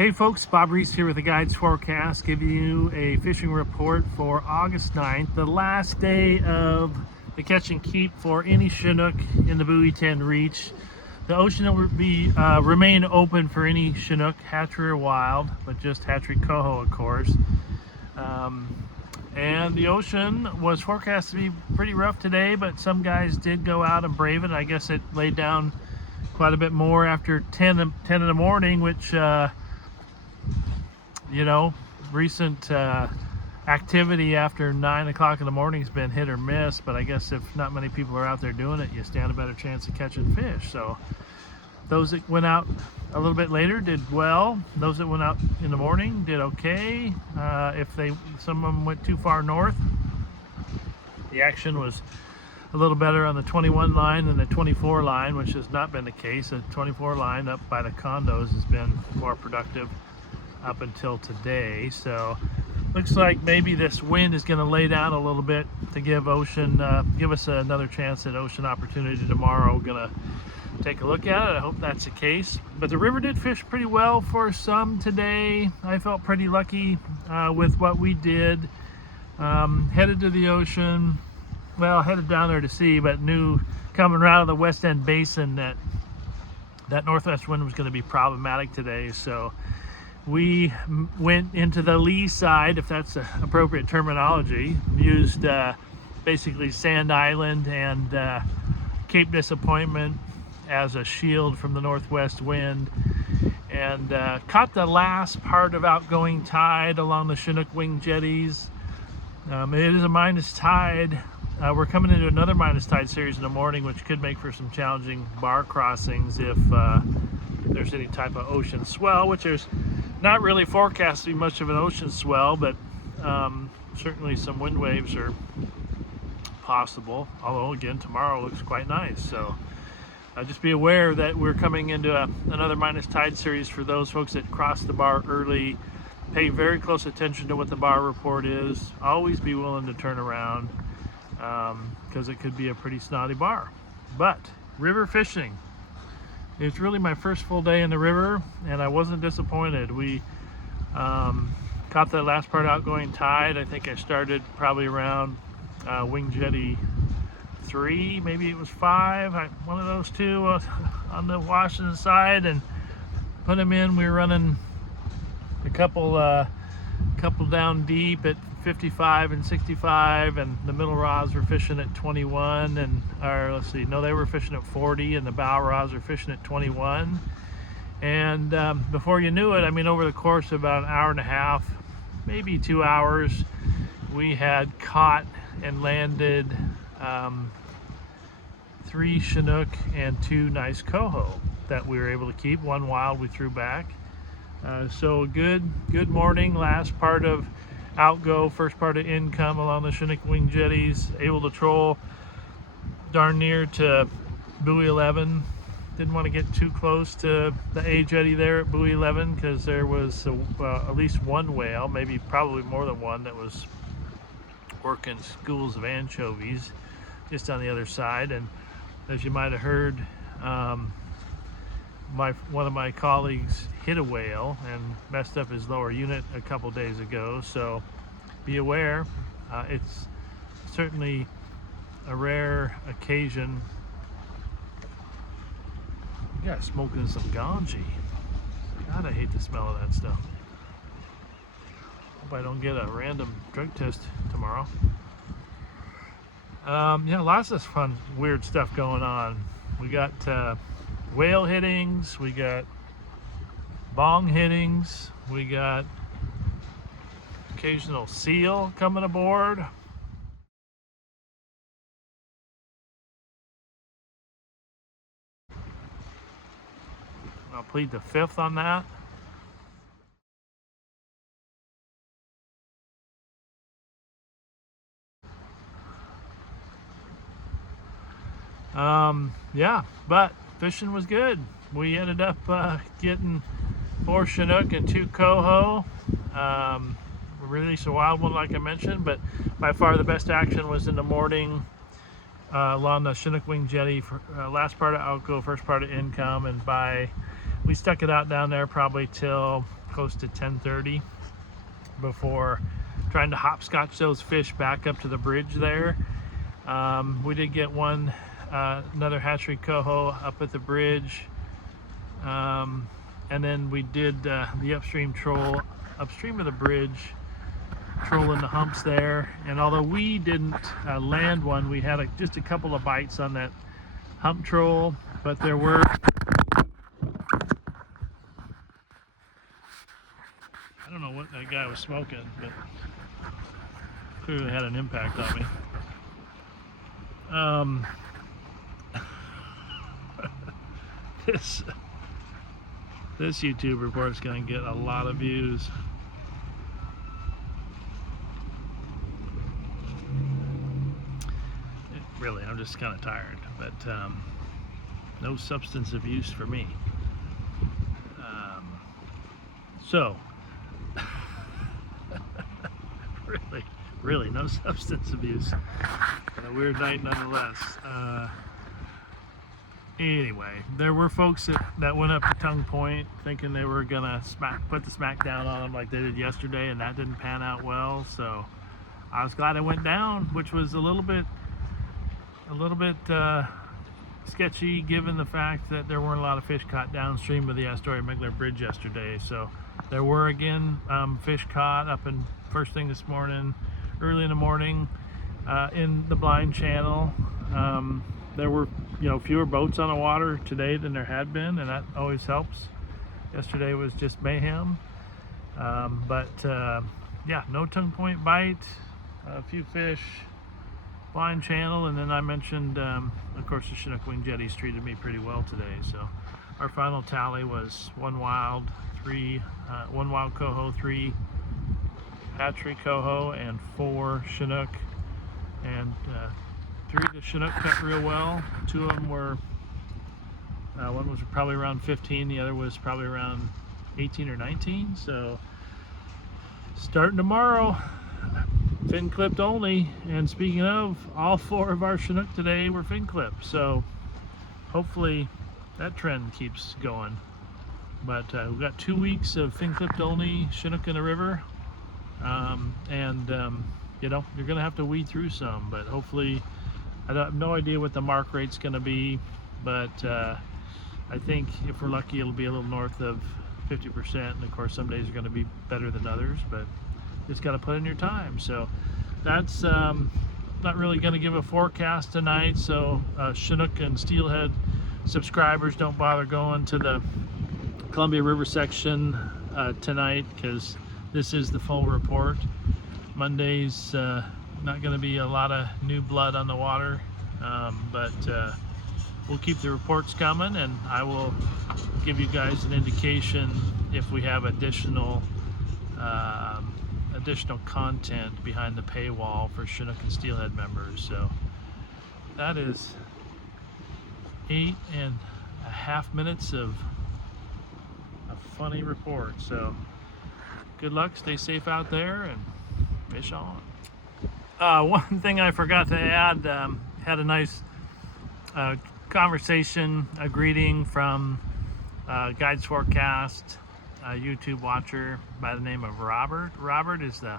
Hey folks, Bob Reese here with the Guides Forecast, giving you a fishing report for August 9th, the last day of the catch and keep for any Chinook in the Buoy 10 reach. The ocean will remain open for any Chinook, hatchery or wild, but just hatchery coho, of course. And the ocean was forecast to be pretty rough today, but some guys did go out and brave it. I guess it laid down quite a bit more after 10 in the morning, which you know, recent activity after 9 o'clock in the morning has been hit or miss, but I guess if not many people are out there doing it, you stand a better chance of catching fish. So those that went out a little bit later did well. Those that went out in the morning did okay. Some of them went too far north, the action was a little better on the 21 line than the 24 line, which has not been the case. The 24 line up by the condos has been more productive up until today. So looks like maybe this wind is going to lay down a little bit to give us another chance at ocean opportunity tomorrow. Gonna take a look at it. I hope that's the case. But the river did fish pretty well for some today. I felt pretty lucky with what we did. Headed to the ocean, well, headed down there to sea, but knew coming around the West End Basin that northwest wind was going to be problematic today. So we went into the lee side, if that's the appropriate terminology, used basically Sand Island and Cape Disappointment as a shield from the northwest wind, and caught the last part of outgoing tide along the Chinook wing jetties. It is a minus tide. We're coming into another minus tide series in the morning, which could make for some challenging bar crossings if there's any type of ocean swell, which there's not really forecast to be much of an ocean swell, but certainly some wind waves are possible. Although again, tomorrow looks quite nice. So just be aware that we're coming into another minus tide series for those folks that cross the bar early. Pay very close attention to what the bar report is. Always be willing to turn around because it could be a pretty snotty bar. But river fishing, it's really my first full day in the river, and I wasn't disappointed. We caught that last part outgoing tide. I think I started probably around wing jetty 3, maybe it was 5. One of those two on the Washington side, and put them in. We were running a couple down deep at 55 and 65, and the middle rods were fishing at 21, they were fishing at 40, and the bow rods were fishing at 21. And before you knew it, I mean, over the course of about an hour and a half, maybe 2 hours, we had caught and landed 3 Chinook and 2 nice coho that we were able to keep. One wild we threw back. So good morning. Last part of outgo, first part of income along the Chinook wing jetties. Able to troll darn near to Buoy 11. Didn't want to get too close to the A jetty there at Buoy 11 because there was at least one whale, maybe probably more than one, that was working schools of anchovies just on the other side. And as you might have heard, one of my colleagues hit a whale and messed up his lower unit a couple days ago, so be aware. It's certainly a rare occasion. You got smoking some ganji. God, I hate the smell of that stuff. Hope I don't get a random drug test tomorrow. Yeah, lots of fun, weird stuff going on. We got whale hittings, we got bong hittings, we got occasional seal coming aboard. I'll plead the 5th on that. Yeah, but fishing was good. We ended up getting 4 Chinook and 2 coho. We released a wild one, like I mentioned, but by far the best action was in the morning along the Chinook wing jetty for last part of outgo, first part of income, and we stuck it out down there probably till close to 10:30 before trying to hopscotch those fish back up to the bridge there. We did get one, another hatchery coho up at the bridge. And then we did the upstream troll, upstream of the bridge, trolling the humps there. And although we didn't land one, we had just a couple of bites on that hump troll, but there were, I don't know what that guy was smoking, but clearly had an impact on me. This YouTube report is going to get a lot of views. Really, I'm just kind of tired, but no substance abuse for me. So, really, no substance abuse. And a weird night nonetheless. Anyway, there were folks that went up to Tongue Point thinking they were gonna put the smack down on them like they did yesterday, and that didn't pan out well. So I was glad I went down, which was a little bit sketchy given the fact that there weren't a lot of fish caught downstream of the Astoria Migler Bridge yesterday. So there were again fish caught up in first thing this morning, early in the morning, in the blind channel. There were fewer boats on the water today than there had been, and that always helps. Yesterday was just mayhem, yeah, no Tongue Point bite, a few fish, blind channel, and then I mentioned of course the Chinook wing jetties treated me pretty well today. So our final tally was one wild coho, 3 hatchery coho, and 4 Chinook, and 3 of the Chinook cut real well. 2 of them were, one was probably around 15, the other was probably around 18 or 19. So starting tomorrow, fin clipped only. And speaking of, all 4 of our Chinook today were fin clipped. So hopefully that trend keeps going. But we've got 2 weeks of fin clipped only Chinook in the river. You're gonna have to weed through some, but hopefully, I have no idea what the mark rate's going to be, but I think if we're lucky, it'll be a little north of 50%. And of course, some days are going to be better than others, but just got to put in your time. So that's not really going to give a forecast tonight. So Chinook and Steelhead subscribers, don't bother going to the Columbia River section tonight, because this is the full report. Monday's not going to be a lot of new blood on the water, but we'll keep the reports coming, and I will give you guys an indication if we have additional content behind the paywall for Chinook and Steelhead members. So that is 8.5 minutes of a funny report. So good luck, stay safe out there, and fish on. One thing I forgot to add, had a nice conversation, a greeting from Guides Forecast, a YouTube watcher by the name of Robert. Robert is the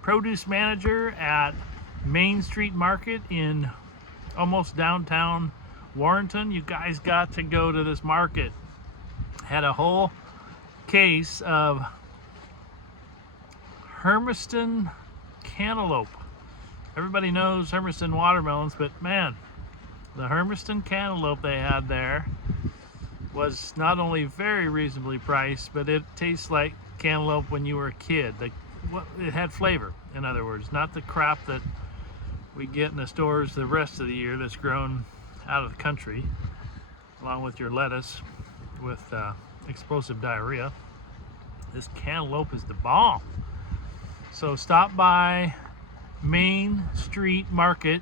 produce manager at Main Street Market in almost downtown Warrenton. You guys got to go to this market. Had a whole case of Hermiston cantaloupe. Everybody knows Hermiston watermelons, but man, the Hermiston cantaloupe they had there was not only very reasonably priced, but it tastes like cantaloupe when you were a kid. It had flavor, in other words, not the crap that we get in the stores the rest of the year that's grown out of the country, along with your lettuce with explosive diarrhea. This cantaloupe is the bomb. So stop by Main Street Market,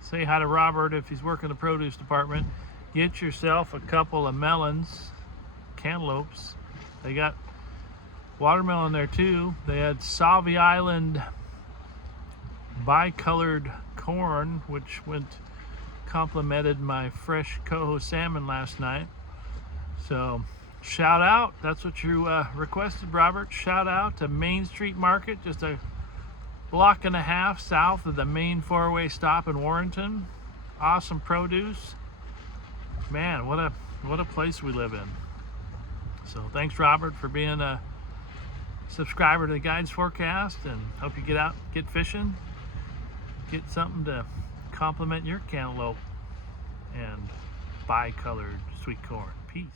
say hi to Robert if he's working the produce department, get yourself a couple of melons, cantaloupes. They got watermelon there too. They had Sauvie Island bicolored corn, which complemented my fresh coho salmon last night. So shout out, that's what you requested, Robert. Shout out to Main Street Market, just a block and a half south of the main four-way stop in Warrenton. Awesome produce. Man, what a place we live in. So thanks, Robert, for being a subscriber to the Guides Forecast, and hope you get out, get fishing, get something to complement your cantaloupe and bi-colored sweet corn. Peace.